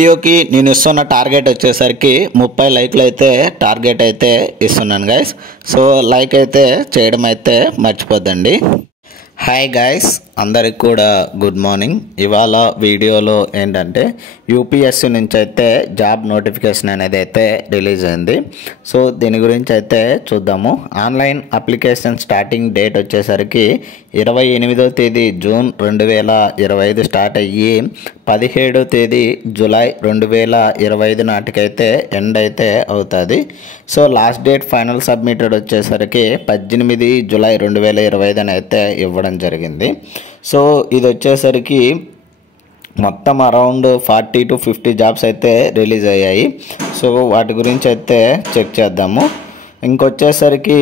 వీడియోకి నేను ఇస్తున్న టార్గెట్ వచ్చేసరికి 30 లైక్లు అయితే టార్గెట్ అయితే ఇస్తున్నాను గైస్. సో లైక్ అయితే చేయడం అయితే మర్చిపోద్దండి. హాయ్ గైస్, అందరికి కూడా గుడ్ మార్నింగ్. ఇవాళ వీడియోలో ఏంటంటే యూపీఎస్సీ నుంచి అయితే జాబ్ నోటిఫికేషన్ అనేది అయితే రిలీజ్ అయింది. సో దీని గురించి అయితే చూద్దాము. ఆన్లైన్ అప్లికేషన్ స్టార్టింగ్ డేట్ వచ్చేసరికి 28వ తేదీ జూన్ 2025 స్టార్ట్ అయ్యి 17వ తేదీ జూలై 2025 నాటికైతే ఎండ్ అయితే అవుతుంది. So last date final submitted వచ్చేసరికి 18 జూలై 2025 అని అయితే ఇవ్వడం జరిగింది. సో ఇది వచ్చేసరికి మొత్తం అరౌండ్ 40 to 50 జాబ్స్ అయితే రిలీజ్ అయ్యాయి. సో వాటి గురించి అయితే చెక్ చేద్దాము. ఇంకొచ్చేసరికి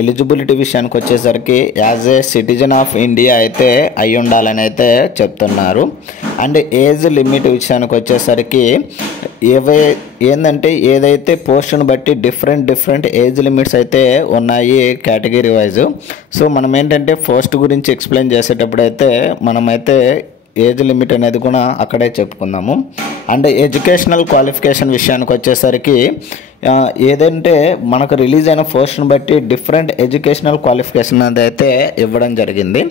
ఎలిజిబిలిటీ విషయానికి వచ్చేసరికి as a citizen of India అయితే అయి ఉండాలని అయితే చెప్తున్నారు. అండ్ ఏజ్ లిమిట్ విషయానికి వచ్చేసరికి ఏంటంటే ఏదైతే పోస్ట్ను బట్టి డిఫరెంట్ ఏజ్ లిమిట్స్ అయితే ఉన్నాయి కేటగిరీ వైజ్. సో మనం ఏంటంటే పోస్ట్ గురించి ఎక్స్ప్లెయిన్ చేసేటప్పుడు అయితే మనమైతే ఏజ్ లిమిట్ అనేది కూడా అక్కడే చెప్పుకుందాము. అండ్ ఎడ్యుకేషనల్ క్వాలిఫికేషన్ విషయానికి వచ్చేసరికి ఏదంటే మనకు రిలీజ్ అయిన పోస్ట్ని బట్టి డిఫరెంట్ ఎడ్యుకేషనల్ క్వాలిఫికేషన్ అనేది అయితే ఇవ్వడం జరిగింది.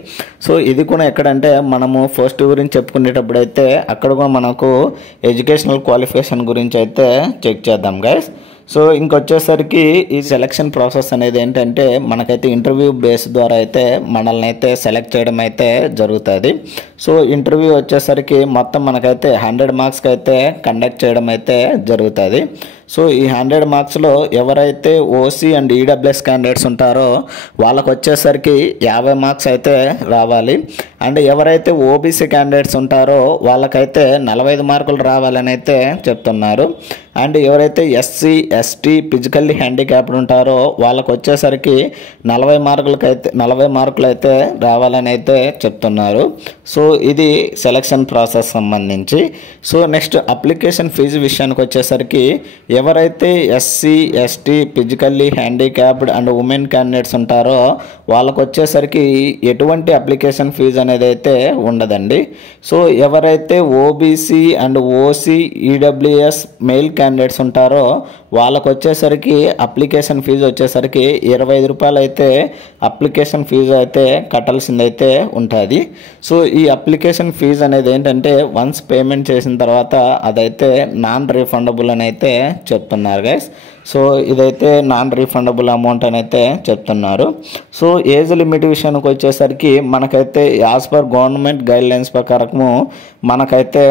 సో ఇది కూడా ఎక్కడంటే మనము పోస్ట్ గురించి చెప్పుకునేటప్పుడు అయితే అక్కడ కూడా మనకు ఎడ్యుకేషనల్ క్వాలిఫికేషన్ గురించి అయితే చెక్ చేద్దాం గైస్. సో ఇంకొచ్చేసరికి ఈ సెలక్షన్ ప్రాసెస్ అనేది ఏంటంటే మనకైతే ఇంటర్వ్యూ బేస్ ద్వారా అయితే మనల్ని అయితే సెలెక్ట్ చేయడం అయితే జరుగుతుంది. సో ఇంటర్వ్యూ వచ్చేసరికి మొత్తం మనకైతే 100 మార్క్స్కి అయితే కండక్ట్ చేయడం అయితే జరుగుతుంది. సో ఈ 100 మార్క్స్లో ఎవరైతే ఓసీ అండ్ ఈడబ్ల్యూఎస్ క్యాండిడేట్స్ ఉంటారో వాళ్ళకు వచ్చేసరికి 50 మార్క్స్ అయితే రావాలి. అండ్ ఎవరైతే ఓబీసీ క్యాండిడేట్స్ ఉంటారో వాళ్ళకైతే 45 మార్కులు రావాలని అయితే చెప్తున్నారు. అండ్ ఎవరైతే ఎస్సీ ఎస్టీ ఫిజికల్లీ హ్యాండిక్యాప్డ్ ఉంటారో వాళ్ళకు వచ్చేసరికి 40 మార్కులు అయితే రావాలని అయితే చెప్తున్నారు. సో ఇది సెలక్షన్ ప్రాసెస్ సంబంధించి. సో నెక్స్ట్ అప్లికేషన్ ఫీజు విషయానికి వచ్చేసరికి ఎవరైతే SC ST physically handicapped and women candidates ఉంటారో వాళ్ళకు వచ్చేసరికి ఎటువంటి అప్లికేషన్ ఫీజు అనేది అయితే ఉండదండి. సో ఎవరైతే OBC and OC EWS mail candidates ఉంటారో వాళ్ళకు వచ్చేసరికి అప్లికేషన్ ఫీజు వచ్చేసరికి 25 రూపాయలు అయితే అప్లికేషన్ ఫీజు అయితే కట్టాల్సింది అయితే ఉంటుంది. సో ఈ అప్లికేషన్ ఫీజు అనేది ఏంటంటే వన్స్ పేమెంట్ చేసిన తర్వాత అదైతే నాన్ రీఫండబుల్ అని అయితే చెప్తున్నారు గైస్. సో ఇదైతే నాన్ రీఫండబుల్ అమౌంట్ అని అయితే చెప్తున్నారు. సో ఏజ్ లిమిట్ విషయానికి వచ్చేసరికి మనకైతే యాజ్ పర్ గవర్నమెంట్ గైడ్లైన్స్ ప్రకారము మనకైతే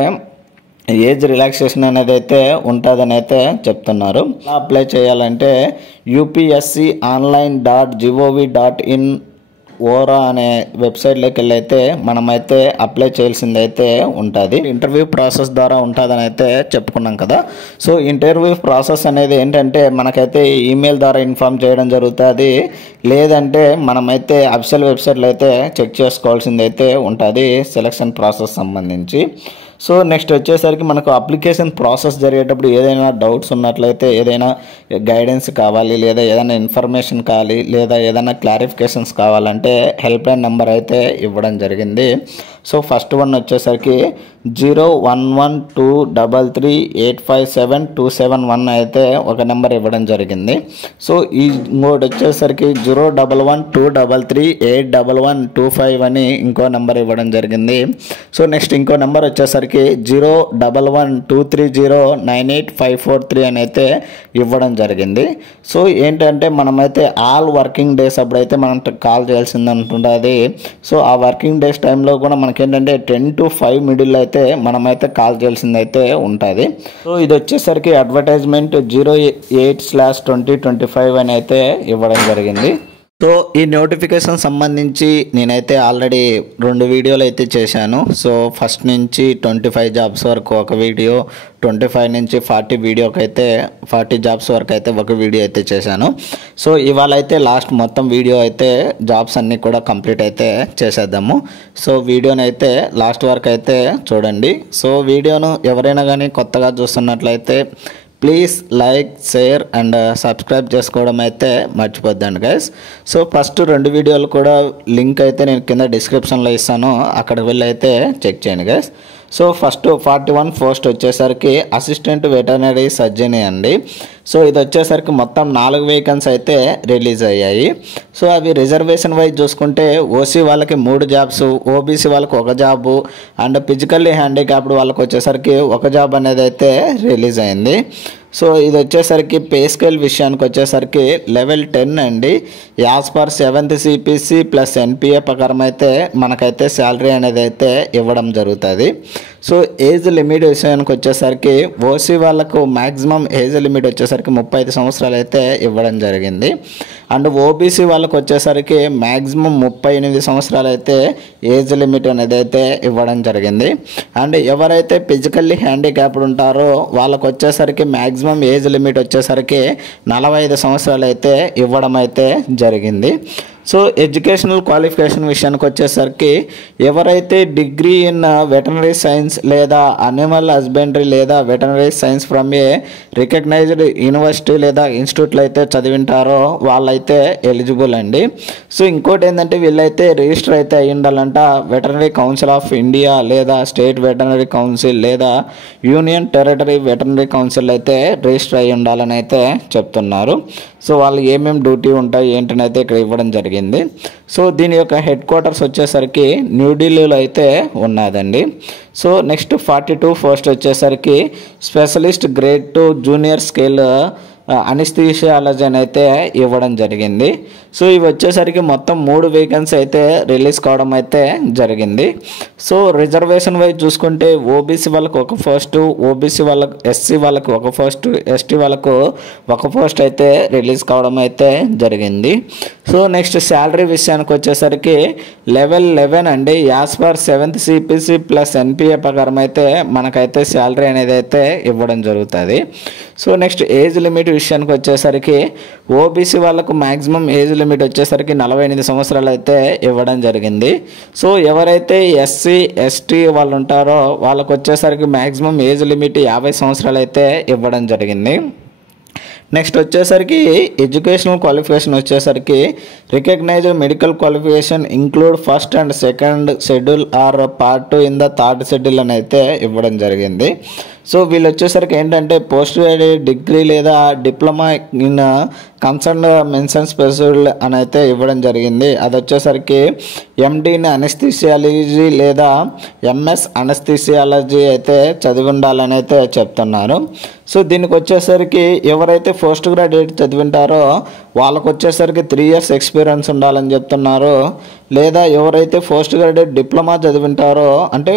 ఏజ్ రిలాక్సేషన్ అనేది అయితే ఉంటుందని అయితే చెప్తున్నారు. అప్లై చేయాలంటే UPSC online.gov.in ఓరా అనే వెబ్సైట్లోకి వెళ్ళి అయితే మనమైతే అప్లై చేయాల్సింది అయితే ఉంటుంది. ఇంటర్వ్యూ ప్రాసెస్ ద్వారా ఉంటుందని అయితే చెప్పుకున్నాం కదా. సో ఇంటర్వ్యూ ప్రాసెస్ అనేది ఏంటంటే మనకైతే ఈమెయిల్ ద్వారా ఇన్ఫామ్ చేయడం జరుగుతుంది. లేదంటే మనమైతే అఫీషియల్ వెబ్సైట్లో అయితే చెక్ చేసుకోవాల్సింది అయితే ఉంటుంది సెలక్షన్ ప్రాసెస్ సంబంధించి. సో నెక్స్ట్ వచ్చేసరికి మనకు అప్లికేషన్ ప్రాసెస్ జరిగేటప్పుడు ఏదైనా డౌట్స్ ఉన్నట్లయితే ఏదైనా గైడెన్స్ కావాలి లేదా ఏదైనా ఇన్ఫర్మేషన్ కావాలి లేదా ఏదైనా క్లారిఫికేషన్స్ కావాలంటే హెల్ప్ లైన్ నెంబర్ అయితే ఇవ్వడం జరిగింది. సో ఫస్ట్ వన్ వచ్చేసరికి 011233857271 అయితే ఒక నెంబర్ ఇవ్వడం జరిగింది. సో ఈ ఇంకోటి వచ్చేసరికి 0112338112 అని ఇంకో నెంబర్ ఇవ్వడం జరిగింది. సో నెక్స్ట్ ఇంకో నెంబర్ వచ్చేసరికి 0112309854 అని అయితే ఇవ్వడం జరిగింది. సో ఏంటంటే మనమైతే ఆల్ వర్కింగ్ డేస్ అప్పుడైతే మనం కాల్ చేయాల్సింది ఉంటుంది. సో ఆ వర్కింగ్ డేస్ టైంలో కూడా మనకేంటంటే 10 to 5 మిడిల్ అయితే మనమైతే కాల్ చేయాల్సింది అయితే ఉంటుంది. సో ఇది వచ్చేసరికి అడ్వర్టైజ్మెంట్ 08/2025 అని అయితే ఇవ్వడం జరిగింది. సో ఈ నోటిఫికేషన్ సంబంధించి నేనైతే ఆల్రెడీ 2 వీడియోలు అయితే చేశాను. సో ఫస్ట్ నుంచి 25 జాబ్స్ వరకు ఒక వీడియో, 25 నుంచి 40 జాబ్స్ వరకు అయితే ఒక వీడియో అయితే చేశాను. సో ఇవాళ అయితే లాస్ట్ మొత్తం వీడియో అయితే జాబ్స్ అన్నీ కూడా కంప్లీట్ అయితే చేసేద్దాము. సో వీడియోని అయితే లాస్ట్ వరకు అయితే చూడండి. సో వీడియోను ఎవరైనా కానీ కొత్తగా చూస్తున్నట్లయితే please like, share and subscribe చేసుకోవడం అయితే మర్చిపోద్దండి గైస్. సో ఫస్ట్ 2 వీడియోలు కూడా లింక్ అయితే నేను కింద డిస్క్రిప్షన్లో ఇస్తాను, అక్కడికి వెళ్ళి అయితే చెక్ చేయండి గైస్. సో ఫస్ట్ 41 పోస్ట్ వచ్చేసరికి అసిస్టెంట్ వెటర్నరీ సర్జన్ అండి. సో ఇది వచ్చేసరికి మొత్తం 4 వేకెన్సీ అయితే రిలీజ్ అయ్యాయి. సో అవి రిజర్వేషన్ వైజ్ చూసుకుంటే ఓసీ వాళ్ళకి 3 జాబ్స్, ఓబీసీ వాళ్ళకి 1 జాబు అండ్ ఫిజికల్లీ హ్యాండిక్యాప్డ్ వాళ్ళకి వచ్చేసరికి 1 జాబ్ అనేది అయితే రిలీజ్ అయింది. సో ఇది వచ్చేసరికి పే స్కేల్ విషయానికి వచ్చేసరికి లెవెల్ 10 అండి. As per 7th CPC plus NPA ప్రకారం అయితే మనకైతే శాలరీ అనేది అయితే ఇవ్వడం జరుగుతుంది. సో ఏజ్ లిమిట్ విషయానికి వచ్చేసరికి ఓసీ వాళ్ళకు మ్యాక్సిమం ఏజ్ లిమిట్ వచ్చేసరికి 35 సంవత్సరాలు అయితే ఇవ్వడం జరిగింది. అండ్ ఓబీసీ వాళ్ళకు వచ్చేసరికి మ్యాక్సిమం 38 సంవత్సరాలు అయితే ఏజ్ లిమిట్ అనేది అయితే ఇవ్వడం జరిగింది. అండ్ ఎవరైతే ఫిజికల్లీ హ్యాండిక్యాప్డ్ ఉంటారో వాళ్ళకు వచ్చేసరికి మ్యాక్సిమం ఏజ్ లిమిట్ వచ్చేసరికి 45 సంవత్సరాలు అయితే ఇవ్వడం అయితే జరిగింది. సో ఎడ్యుకేషనల్ క్వాలిఫికేషన్ విషయానికి వచ్చేసరికి ఎవరైతే డిగ్రీ ఇన్ వెటనరీ సైన్స్ లేదా అనిమల్ హస్బెండరీ లేదా veterinary science from a recognised university లేదా ఇన్స్టిట్యూట్లో అయితే చదివింటారో వాళ్ళైతే ఎలిజిబుల్ అండి. సో ఇంకోటి ఏంటంటే వీళ్ళైతే రిజిస్టర్ అయితే అయ్యి ఉండాలంట వెటనరీ కౌన్సిల్ ఆఫ్ ఇండియా లేదా స్టేట్ వెటనరీ కౌన్సిల్ లేదా యూనియన్ టెరిటరీ వెటనరీ కౌన్సిల్ అయితే రిజిస్టర్ అయ్యి ఉండాలని అయితే చెప్తున్నారు. సో వాళ్ళు ఏమేమి డ్యూటీ ఉంటాయి ఏంటని అయితే ఇక్కడ ఇవ్వడం జరిగింది. సో దీని యొక్క హెడ్ క్వార్టర్స్ వచ్చేసరికి న్యూఢిల్లీలో అయితే ఉన్నదండి. సో నెక్స్ట్ 42 పోస్ట్ వచ్చేసరికి స్పెషలిస్ట్ గ్రేడ్ 2 జూనియర్ స్కేల్ అనిస్థీషియాలజీ అని అయితే ఇవ్వడం జరిగింది. సో ఇవి వచ్చేసరికి మొత్తం 3 వేకెన్సీ అయితే రిలీజ్ కావడం అయితే జరిగింది. సో రిజర్వేషన్ వైజ్ చూసుకుంటే ఓబీసీ వాళ్ళకు 1 పోస్ట్, ఓబీసీ వాళ్ళకు ఎస్సీ వాళ్ళకు 1 పోస్ట్, ఎస్టీ వాళ్ళకు 1 పోస్ట్ అయితే రిలీజ్ కావడం అయితే జరిగింది. సో నెక్స్ట్ శాలరీ విషయానికి వచ్చేసరికి లెవెల్ 11 అండి. As per 7th CPC plus NPA ప్రకారం అయితే మనకైతే శాలరీ అనేది అయితే ఇవ్వడం జరుగుతుంది. సో నెక్స్ట్ ఏజ్ లిమిట్ విషయానికి వచ్చేసరికి ఓబీసీ వాళ్ళకు మ్యాక్సిమం ఏజ్ లిమిట్ వచ్చేసరికి 48 సంవత్సరాలు అయితే ఇవ్వడం జరిగింది. సో ఎవరైతే ఎస్సీ ఎస్టీ వాళ్ళు ఉంటారో వాళ్ళకు వచ్చేసరికి మ్యాక్సిమం ఏజ్ లిమిట్ 50 సంవత్సరాలు అయితే ఇవ్వడం జరిగింది. నెక్స్ట్ వచ్చేసరికి ఎడ్యుకేషనల్ క్వాలిఫికేషన్ వచ్చేసరికి recognised medical qualification include first and second schedule or part 2 in the 3rd schedule అని అయితే ఇవ్వడం జరిగింది. సో వీళ్ళు వచ్చేసరికి ఏంటంటే పోస్ట్ గ్రాడ్యుయేట్ డిగ్రీ లేదా diploma in concern mention special అని అయితే ఇవ్వడం జరిగింది. అది వచ్చేసరికి MD ఇన్ అనస్థీసియాలజీ లేదా MS అనస్థీసియాలజీ అయితే చదివి ఉండాలని అయితే చెప్తున్నారు. సో దీనికి వచ్చేసరికి ఎవరైతే పోస్ట్ గ్రాడ్యుయేట్ చదివింటారో వాళ్ళకు వచ్చేసరికి 3 years ఎక్స్పీరియన్స్ ఉండాలని చెప్తున్నారు. లేదా ఎవరైతే పోస్ట్ గ్రాడ్యుయేట్ డిప్లొమా చదివింటారో అంటే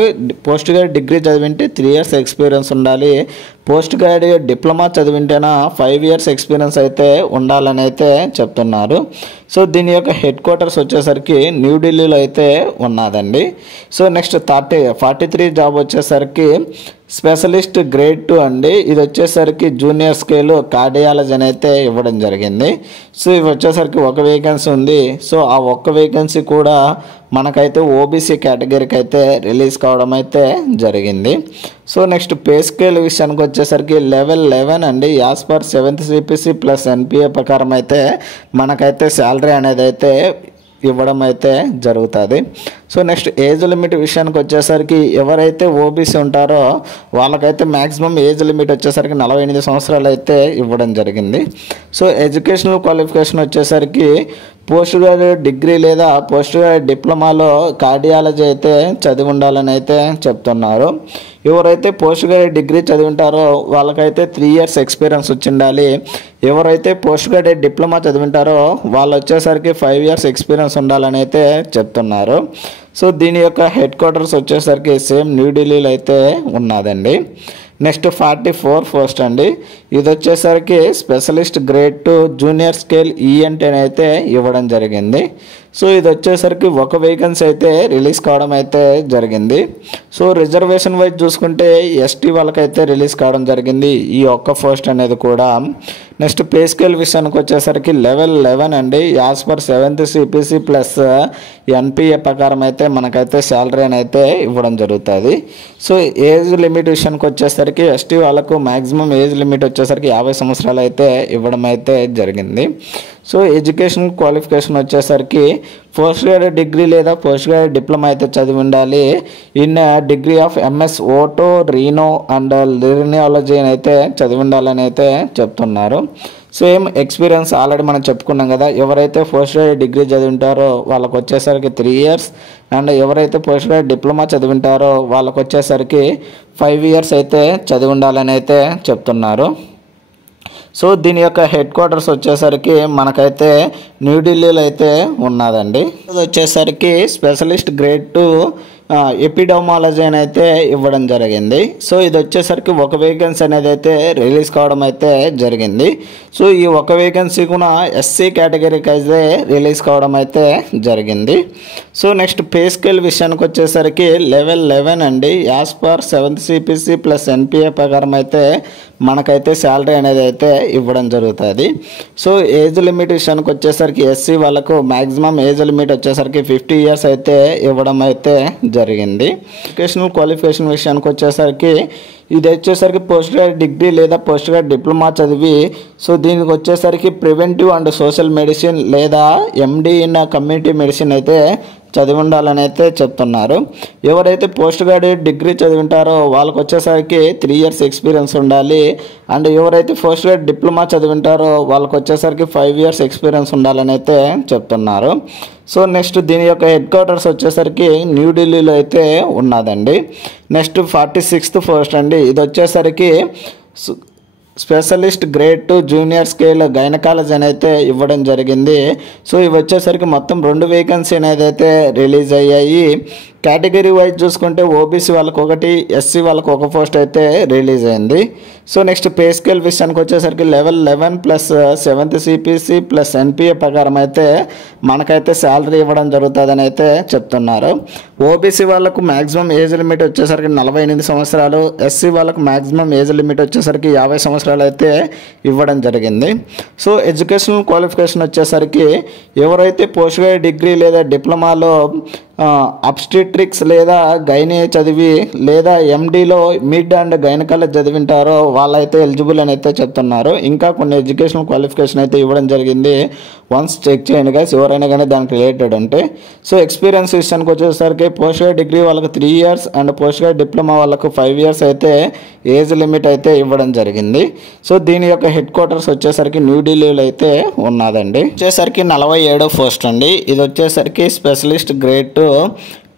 పోస్ట్ గ్రాడ్యుయేట్ డిగ్రీ చదివింటే 3 years ఎక్స్పీరియన్స్ ఉండాలి. పోస్ట్ గ్రాడ్యుయేట్ డిప్లొమా చదివింటేనా 5 years ఎక్స్పీరియన్స్ అయితే ఉండాలని అయితే చెప్తున్నారు. సో దీని యొక్క హెడ్ క్వార్టర్స్ వచ్చేసరికి న్యూఢిల్లీలో అయితే ఉన్నదండి. సో నెక్స్ట్ 43 జాబ్ వచ్చేసరికి స్పెషలిస్ట్ గ్రేడ్ 2 అండి. ఇది వచ్చేసరికి జూనియర్ స్కేల్ కార్డియాలజీ అని అయితే ఇవ్వడం జరిగింది. సో ఇవి వచ్చేసరికి 1 వేకెన్సీ ఉంది. సో ఆ 1 వేకెన్సీ కూడా మనకైతే ఓబీసీ కేటగిరీకి అయితే రిలీజ్ కావడం అయితే జరిగింది. సో నెక్స్ట్ పే స్కేల్ విషయానికి వచ్చేసరికి లెవెల్ 11 అండి. As per 7th CPC plus NPA ప్రకారం అయితే మనకైతే శాలరీ అనేది అయితే ఇవ్వడం అయితే జరుగుతుంది. సో నెక్స్ట్ ఏజ్ లిమిట్ విషయానికి వచ్చేసరికి ఎవరైతే ఓబీసీ ఉంటారో వాళ్ళకైతే మ్యాక్సిమం ఏజ్ లిమిట్ వచ్చేసరికి 48 సంవత్సరాలు అయితే ఇవ్వడం జరిగింది. సో ఎడ్యుకేషనల్ క్వాలిఫికేషన్ వచ్చేసరికి పోస్ట్ గ్రాడ్యుయేట్ డిగ్రీ లేదా పోస్ట్ గ్రాడ్యుయేట్ డిప్లొమాలో కార్డియాలజీ అయితే చదివి ఉండాలని అయితే చెప్తున్నారు. ఎవరైతే పోస్ట్ గ్రాడ్యుయేట్ డిగ్రీ చదివి ఉంటారో వాళ్ళకైతే 3 years ఎక్స్పీరియన్స్ వచ్చి ఉండాలి. ఎవరైతే పోస్ట్ గ్రాడ్యుయేట్ డిప్లొమా చదివింటారో వాళ్ళు వచ్చేసరికి 5 years ఎక్స్పీరియన్స్ ఉండాలని అయితే చెప్తున్నారు. సో దీని యొక్క హెడ్ క్వార్టర్స్ వచ్చేసరికి సేమ్ న్యూఢిల్లీలో అయితే ఉన్నదండి. నెక్స్ట్ 44 పోస్ట్ అండి. ఇది వచ్చేసరికి specialist grade 2 junior scale ENT అని అయితే ఇవ్వడం జరిగింది. సో ఇది వచ్చేసరికి 1 వేకెన్సీ అయితే రిలీజ్ కావడం అయితే జరిగింది. సో రిజర్వేషన్ వైజ్ చూసుకుంటే ST వాళ్ళకైతే రిలీజ్ కావడం జరిగింది ఈ 1 పోస్ట్ అనేది కూడా. నెక్స్ట్ పే స్కేల్ విషయానికి వచ్చేసరికి లెవెల్ 11 అండి. As per 7th CPC plus NPA ప్రకారం అయితే మనకైతే శాలరీ అని అయితే ఇవ్వడం జరుగుతుంది. సో ఏజ్ లిమిట్ విషయానికి వచ్చేసరికి ST వాళ్ళకు మ్యాక్సిమం ఏజ్ లిమిట్ వచ్చేసరికి 50 సంవత్సరాలు అయితే ఇవ్వడం అయితే జరిగింది. సో ఎడ్యుకేషన్ క్వాలిఫికేషన్ వచ్చేసరికి పోస్ట్ గ్రాడ్యుయేట్ డిగ్రీ లేదా పోస్ట్ గ్రాడ్యుయేట్ డిప్లొమా అయితే చదివి ఉండాలి. ఇన్ డిగ్రీ ఆఫ్ ఎంఎస్ ఓటో రీనో అండ్ లినియాలజీ అని అయితే చదివి ఉండాలని అయితే చెప్తున్నారు. సేమ్ ఎక్స్పీరియన్స్ ఆల్రెడీ మనం చెప్పుకున్నాం కదా, ఎవరైతే పోస్ట్ గ్రాడ్యుయేట్ డిగ్రీ చదివింటారో వాళ్ళకి వచ్చేసరికి 3 years అండ్ ఎవరైతే పోస్ట్ గ్రాడ్యుయేట్ డిప్లొమా చదివింటారో వాళ్ళకి వచ్చేసరికి 5 years అయితే చదివి ఉండాలని అయితే చెప్తున్నారు. సో దీని యొక్క హెడ్ క్వార్టర్స్ వచ్చేసరికి మనకైతే న్యూఢిల్లీలో అయితే ఉన్నదండి. ఇది వచ్చేసరికి స్పెషలిస్ట్ గ్రేడ్ 2 ఎపిడెమాలజీ అని అయితే ఇవ్వడం జరిగింది. సో ఇది వచ్చేసరికి ఒక వేకెన్సీ అనేది అయితే రిలీజ్ కావడం అయితే జరిగింది. సో ఈ ఒక వేకెన్సీ కూడా ఎస్సీ కేటగిరీకి అయితే రిలీజ్ కావడం అయితే జరిగింది. సో నెక్స్ట్ పే స్కేల్ విషయానికి వచ్చేసరికి లెవెల్ 11 అండి. As per 7th CPC plus NPA ప్రకారం అయితే మనకైతే శాలరీ అనేది అయితే ఇవ్వడం జరుగుతుంది. సో ఏజ్ లిమిట్ విషయానికి వచ్చేసరికి ఎస్సీ వాళ్ళకు మ్యాక్సిమం ఏజ్ లిమిట్ వచ్చేసరికి 50 years అయితే ఇవ్వడం అయితే జరిగింది. ఎడ్యుకేషనల్ క్వాలిఫికేషన్ విషయానికి వచ్చేసరికి ఇది వచ్చేసరికి పోస్ట్ గ్రాడ్యుయేట్ డిగ్రీ లేదా పోస్ట్ గ్రాడ్యుయేట్ డిప్లొమా చదివి సో దీనికి వచ్చేసరికి ప్రివెంటివ్ అండ్ సోషల్ మెడిసిన్ లేదా MD ఇన్ కమ్యూనిటీ మెడిసిన్ అయితే చదివి ఉండాలని అయితే చెప్తున్నారు. ఎవరైతే పోస్ట్ గ్రాడ్యుయేట్ డిగ్రీ చదివింటారో వాళ్ళకి వచ్చేసరికి 3 years ఎక్స్పీరియన్స్ ఉండాలి. అండ్ ఎవరైతే పోస్ట్ గ్రాడ్యుయేట్ డిప్లొమా చదివింటారో వాళ్ళకి వచ్చేసరికి 5 years ఎక్స్పీరియన్స్ ఉండాలని అయితే చెప్తున్నారు. సో నెక్స్ట్ దీని యొక్క హెడ్ క్వార్టర్స్ వచ్చేసరికి న్యూఢిల్లీలో అయితే ఉన్నదండి. నెక్స్ట్ 46th పోస్ట్ అండి. ఇది వచ్చేసరికి specialist grade 2 junior scale gynaecology అని అయితే ఇవ్వడం జరిగింది. సో ఇవి వచ్చేసరికి మొత్తం 2 వేకెన్సీ అనేది అయితే రిలీజ్ అయ్యాయి. కేటగిరీ వైజ్ చూసుకుంటే ఓబీసీ వాళ్ళకి ఒకటి, ఎస్సీ వాళ్ళకి ఒక పోస్ట్ అయితే రిలీజ్ అయింది. సో నెక్స్ట్ పే స్కేల్ విషయానికి వచ్చేసరికి level 11 plus 7th CPC plus NPA ప్రకారం అయితే మనకైతే శాలరీ ఇవ్వడం జరుగుతుందని అయితే చెప్తున్నారు. ఓబీసీ వాళ్ళకు మ్యాక్సిమం ఏజ్ లిమిట్ వచ్చేసరికి 48 సంవత్సరాలు, ఎస్సీ వాళ్ళకు మ్యాక్సిమం ఏజ్ లిమిట్ వచ్చేసరికి 50 సంవత్సరాలు అయితే ఇవ్వడం జరిగింది. సో ఎడ్యుకేషనల్ క్వాలిఫికేషన్ వచ్చేసరికి ఎవరైతే పోస్ట్ గ్రాడ్యుయేట్ డిగ్రీ లేదా డిప్లొమాలో అబ్స్టెట్రిక్స్ లేదా గైనీ చదివి లేదా MDలో మిడ్ అండ్ గైనకాలజీ చదివింటారో వాళ్ళైతే ఎలిజిబుల్ అని అయితే చెప్తున్నారు. ఇంకా కొన్ని ఎడ్యుకేషనల్ క్వాలిఫికేషన్ అయితే ఇవ్వడం జరిగింది. వన్స్ చెక్ చేయండి గైస్, ఎవరైనా కానీ దానికి రిలేటెడ్ అంటే. సో ఎక్స్పీరియన్స్ విషయానికి వచ్చేసరికి పోస్ట్ గ్రాడ్యుయేట్ డిగ్రీ వాళ్ళకి 3 years and post graduate diploma వాళ్ళకు 5 years అయితే ఏజ్ లిమిట్ అయితే ఇవ్వడం జరిగింది. సో దీని యొక్క హెడ్ క్వార్టర్స్ వచ్చేసరికి న్యూఢిల్లీలో అయితే ఉన్నదండి. వచ్చేసరికి 47వ పోస్ట్ అండి. ఇది వచ్చేసరికి స్పెషలిస్ట్ గ్రేడ్ 2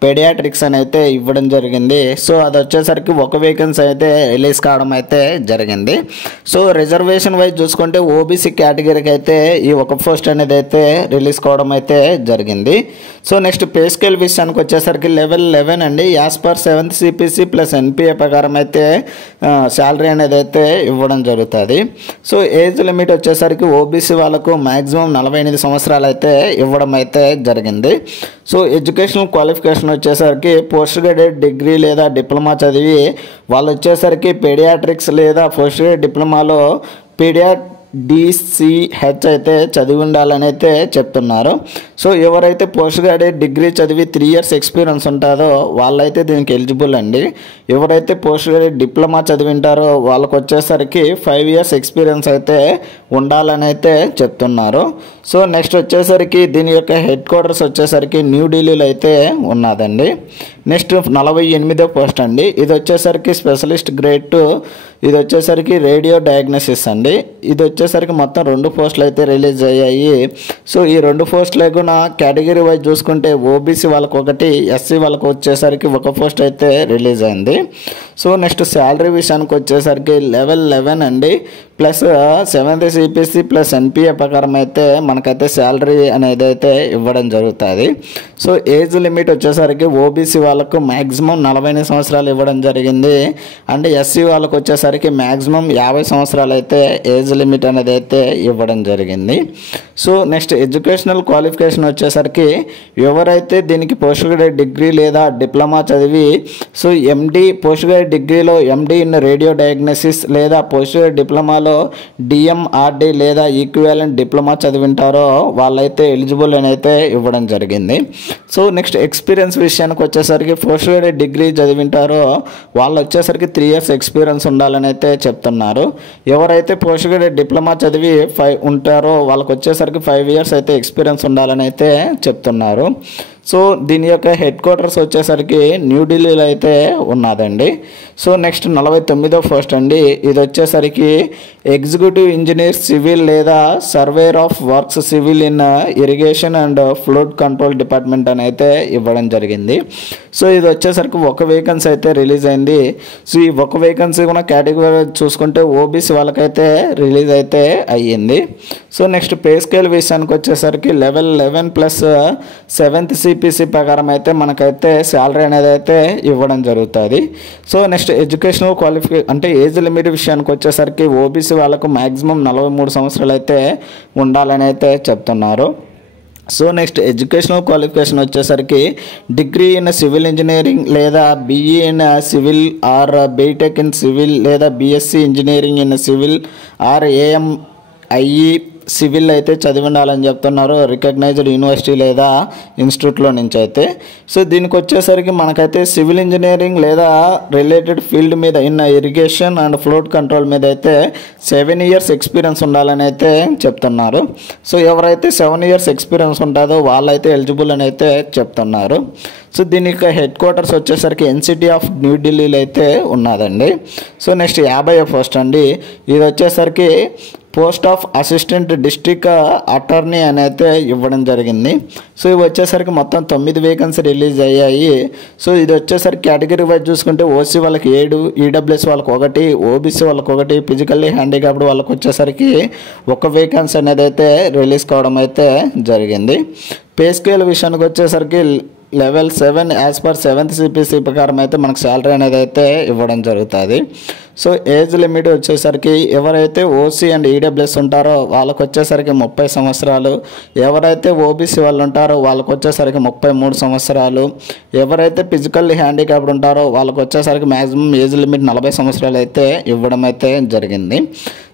పెడియాట్రిక్స్ అని అయితే ఇవ్వడం జరిగింది. సో అది వచ్చేసరికి ఒక వేకెన్సీ అయితే రిలీజ్ కావడం అయితే జరిగింది. సో రిజర్వేషన్ వైజ్ చూసుకుంటే ఓబీసీ కేటగిరీకి అయితే ఈ ఒక పోస్ట్ అనేది అయితే రిలీజ్ కావడం అయితే జరిగింది. సో నెక్స్ట్ పే స్కేల్ విషయానికి వచ్చేసరికి లెవెల్ 11 అండి. As per 7th CPC plus NPA ప్రకారం అయితే శాలరీ అనేది అయితే ఇవ్వడం జరుగుతుంది. సో ఏజ్ లిమిట్ వచ్చేసరికి ఓబీసీ వాళ్ళకు మ్యాక్సిమం 48 సంవత్సరాలు అయితే ఇవ్వడం అయితే జరిగింది. సో ఎడ్యుకేషనల్ క్వాలిఫికేషన్ వచ్చేసరికి పోస్ట్ గ్రాడ్యుయేట్ డిగ్రీ లేదా డిప్లొమా చదివి వాళ్ళు వచ్చేసరికి పెడియాట్రిక్స్ లేదా పోస్ట్ గ్రాడ్యుయేట్ డిప్లొమాలో DCH అయితే చదివి ఉండాలని అయితే చెప్తున్నారు. సో ఎవరైతే పోస్ట్ గ్రాడ్యుయేట్ డిగ్రీ చదివి 3 years ఎక్స్పీరియన్స్ ఉంటుందో వాళ్ళైతే దీనికి ఎలిజిబుల్ అండి. ఎవరైతే పోస్ట్ గ్రాడ్యుయేట్ డిప్లొమా చదివింటారో వాళ్ళకి వచ్చేసరికి 5 years ఎక్స్పీరియన్స్ అయితే ఉండాలని అయితే చెప్తున్నారు. సో నెక్స్ట్ వచ్చేసరికి దీని యొక్క హెడ్ క్వార్టర్స్ వచ్చేసరికి న్యూఢిల్లీలో అయితే ఉన్నదండి. నెక్స్ట్ 48వ పోస్ట్ అండి. ఇది వచ్చేసరికి స్పెషలిస్ట్ గ్రేడ్ 2, ఇది వచ్చేసరికి రేడియో డయాగ్నోసిస్ అండి. ఇది వచ్చేసరికి మొత్తం 2 పోస్టులు అయితే రిలీజ్ అయ్యాయి. సో ఈ 2 పోస్టులు కూడా కేటగిరీ వైజ్ చూసుకుంటే ఓబీసీ వాళ్ళకి ఒకటి, ఎస్సీ వాళ్ళకి వచ్చేసరికి ఒక పోస్ట్ అయితే రిలీజ్ అయింది. సో నెక్స్ట్ శాలరీ విషయానికి వచ్చేసరికి లెవెల్ 11 అండి plus 7th CPC plus NPA ప్రకారం అయితే మనకైతే శాలరీ అనేది అయితే ఇవ్వడం జరుగుతుంది. సో ఏజ్ లిమిట్ వచ్చేసరికి ఓబీసీ వాళ్ళకు మ్యాక్సిమం 48 సంవత్సరాలు ఇవ్వడం జరిగింది. అండ్ ఎస్సీ వాళ్ళకు వచ్చేసరికి మ్యాక్సిమం 50 సంవత్సరాలు అయితే ఏజ్ లిమిట్ అనేది అయితే ఇవ్వడం జరిగింది. సో నెక్స్ట్ ఎడ్యుకేషనల్ క్వాలిఫికేషన్ వచ్చేసరికి ఎవరైతే దీనికి పోస్ట్ గ్రాడ్యుయేట్ డిగ్రీ లేదా డిప్లొమా చదివి సో MD పోస్ట్ గ్రాడ్యుయేట్ డిగ్రీలో ఎండి ఇన్ రేడియో డయాగ్నోసిస్ లేదా పోస్ట్ గ్రాడ్యుయేట్ డిప్లొమాలో డిఎంఆర్డి లేదా ఈక్వివాలెంట్ డిప్లొమా చదివింటారో వాళ్ళైతే ఎలిజిబుల్ అని అయితే ఇవ్వడం జరిగింది. సో నెక్స్ట్ ఎక్స్పీరియన్స్ విషయానికి వచ్చేసరికి పోస్ట్ గ్రాడ్యుయేట్ డిగ్రీ చదివింటారో వాళ్ళు వచ్చేసరికి 3 years ఎక్స్పీరియన్స్ ఉండాలని అయితే చెప్తున్నారు. ఎవరైతే పోస్ట్ గ్రాడ్యుయేట్ డిప్లొమా చదివి ఉంటారో వాళ్ళకి వచ్చేసరికి 5 years అయితే ఎక్స్పీరియన్స్ ఉండాలని అయితే చెప్తున్నారు. సో దీని యొక్క హెడ్ క్వార్టర్స్ వచ్చేసరికి న్యూఢిల్లీలో అయితే ఉన్నదండి. సో నెక్స్ట్ 49వ పోస్ట్ అండి. ఇది వచ్చేసరికి ఎగ్జిక్యూటివ్ ఇంజనీర్ సివిల్ లేదా surveyor of works civil in irrigation and flood control department అని అయితే ఇవ్వడం జరిగింది. సో ఇది వచ్చేసరికి ఒక వేకెన్సీ అయితే రిలీజ్ అయింది. సో ఈ ఒక వేకెన్సీ కూడా కేటగిరీ చూసుకుంటే ఓబీసీ వాళ్ళకైతే రిలీజ్ అయితే అయ్యింది. సో నెక్స్ట్ పే స్కేల్ విషయానికి వచ్చేసరికి లెవెల్ 11 ప్లస్ 7th సిపిసి ప్రకారం అయితే మనకైతే శాలరీ అనేది అయితే ఇవ్వడం జరుగుతుంది. సో నెక్స్ట్ ఎడ్యుకేషనల్ క్వాలిఫికేషన్ అంటే ఏజ్ లిమిట్ విషయానికి వచ్చేసరికి ఓబీసీ వాళ్ళకు మ్యాక్సిమం 43 సంవత్సరాలు అయితే ఉండాలని అయితే చెప్తున్నారు. సో నెక్స్ట్ ఎడ్యుకేషనల్ క్వాలిఫికేషన్ వచ్చేసరికి డిగ్రీ ఇన్ సివిల్ ఇంజనీరింగ్ లేదా BE in civil or BTech in civil లేదా BSc engineering in civil or AMIE civil అయితే చదివి ఉండాలని చెప్తున్నారు రికగ్నైజ్డ్ యూనివర్సిటీ లేదా ఇన్స్టిట్యూట్లో నుంచి అయితే. సో దీనికి వచ్చేసరికి మనకైతే సివిల్ ఇంజనీరింగ్ లేదా రిలేటెడ్ ఫీల్డ్ మీద in irrigation and flood control మీద అయితే 7 years ఎక్స్పీరియన్స్ ఉండాలని అయితే చెప్తున్నారు. సో ఎవరైతే 7 years ఎక్స్పీరియన్స్ ఉంటుందో వాళ్ళైతే ఎలిజిబుల్ అని అయితే చెప్తున్నారు. సో దీనికి హెడ్ క్వార్టర్స్ వచ్చేసరికి ఎన్సిటీ ఆఫ్ న్యూఢిల్లీలో అయితే ఉన్నదండి. సో నెక్స్ట్ 50వ పోస్ట్ అండి. ఇది వచ్చేసరికి post of assistant district attorney అని అయితే ఇవ్వడం జరిగింది. సో ఇవి వచ్చేసరికి మొత్తం 9 వేకెన్సీ రిలీజ్ అయ్యాయి. సో ఇది వచ్చేసరికి కేటగిరీ వైజ్ చూసుకుంటే ఓసీ వాళ్ళకి 7, ఈడబ్ల్యూఎస్ వాళ్ళకి 1, ఓబీసీ వాళ్ళకి 1, ఫిజికల్లీ హ్యాండిక్యాప్డ్ వాళ్ళకి వచ్చేసరికి 1 వేకెన్సీ అనేది అయితే రిలీజ్ కావడం అయితే జరిగింది. పే స్కేల్ విషయానికి వచ్చేసరికి level 7 as per 7th CPC ప్రకారం అయితే మనకు శాలరీ అనేది అయితే ఇవ్వడం జరుగుతుంది. సో ఏజ్ లిమిట్ వచ్చేసరికి ఎవరైతే ఓసీ అండ్ ఈడబ్ల్యూఎస్ ఉంటారో వాళ్ళకు వచ్చేసరికి 30 సంవత్సరాలు, ఎవరైతే ఓబీసీ వాళ్ళు ఉంటారో వాళ్ళకు వచ్చేసరికి 33 సంవత్సరాలు, ఎవరైతే ఫిజికల్లీ హ్యాండిక్యాప్డ్ ఉంటారో వాళ్ళకు వచ్చేసరికి మ్యాక్సిమం ఏజ్ లిమిట్ 40 సంవత్సరాలు అయితే ఇవ్వడం అయితే జరిగింది.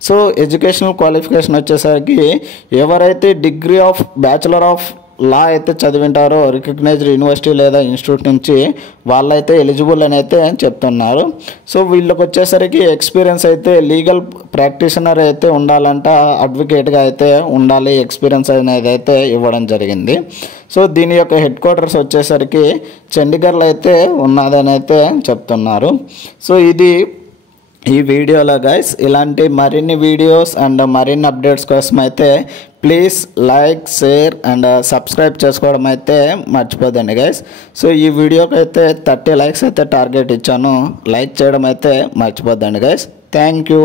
సో ఎడ్యుకేషనల్ క్వాలిఫికేషన్ వచ్చేసరికి ఎవరైతే degree of bachelor of law అయితే చదివింటారో రికగ్నైజ్డ్ యూనివర్సిటీ లేదా ఇన్స్టిట్యూట్ నుంచి వాళ్ళైతే ఎలిజిబుల్ అని అయితే చెప్తున్నారు. సో వీళ్ళకి వచ్చేసరికి ఎక్స్పీరియన్స్ అయితే లీగల్ ప్రాక్టీషనర్ అయితే ఉండాలంట, అడ్వకేట్గా అయితే ఉండాలి ఎక్స్పీరియన్స్ అనేది అయితే ఇవ్వడం జరిగింది. సో దీని యొక్క హెడ్ క్వార్టర్స్ వచ్చేసరికి చండీగఢ్లో అయితే ఉన్నదని అయితే చెప్తున్నారు. సో ఇది ఈ వీడియోలో గైస్ ఇలాంటి మరిన్ని వీడియోస్ అండ్ మరిన్ని అప్డేట్స్ కోసం అయితే please like, share and subscribe చేసుకోవడం అయితే మర్చిపోదండి గైస్. సో ఈ వీడియోకి అయితే 30 likes అయితే టార్గెట్ ఇచ్చాను. లైక్ చేయడం అయితే మర్చిపోద్దండి గైస్. Thank you.